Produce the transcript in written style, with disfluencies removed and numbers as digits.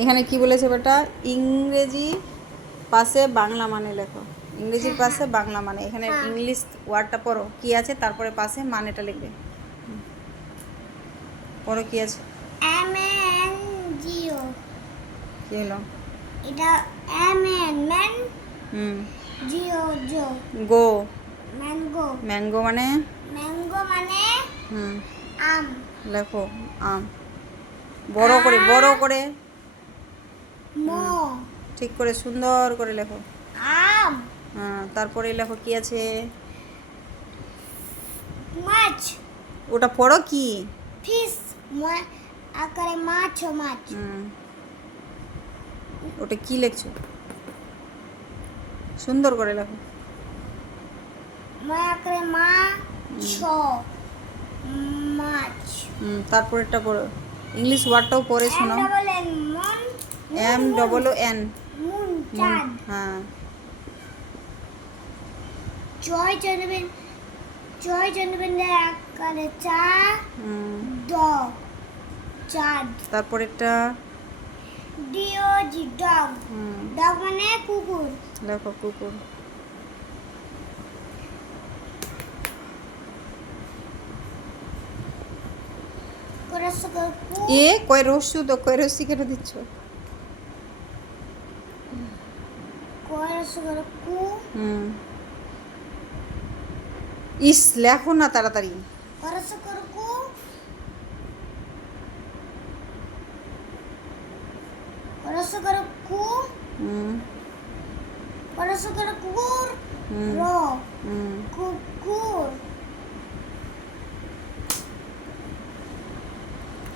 এখানে কি বলেছে বেটা? ইংরেজি পাশে বাংলা মানে লেখো। ইংরেজির পাশে বাংলা মানে, এখানে ইংলিশ ওয়ার্ডটা পড়ো কি আছে, তারপরে পাশে মানেটা লিখবে। পড়ো কি আছে। MNGO কি হলো? এটা MN হুম। জিও জো গো। ম্যাঙ্গো ম্যাঙ্গো মানে? ম্যাঙ্গো মানে হুম, আম। লেখো আম। বড় করে, বড় করে, মো ঠিক করে সুন্দর করে লেখো। আম। হ্যাঁ, তারপরে লেখো কি আছে। মাছ ওটা পড়ো কি। ফিশ আকারে মাছ মাছ। হুম, ওটা কি লিখছো? সুন্দর করে লেখো। আকারে মাছ মাছ। তারপরেরটা পড়ো, ইংলিশ ওয়ার্ডটাও পড়ে শোনাও। M double MNN। N moon moon. চাঁদ। হ্যাঁ। জয় জনবেন আকারে চা দ চাঁদ। তারপরেরটা ডিও জি ডগ ডগ মানে কুকুর। লেখো কুকুর। এ কয় রস্যু তো, কয় রস্যি কেন দিচ্ছ? কু হুম, ইস লেখো না তাড়াতাড়ি। কু কু হুম। কুকুর হুম। র হুম। কুকুর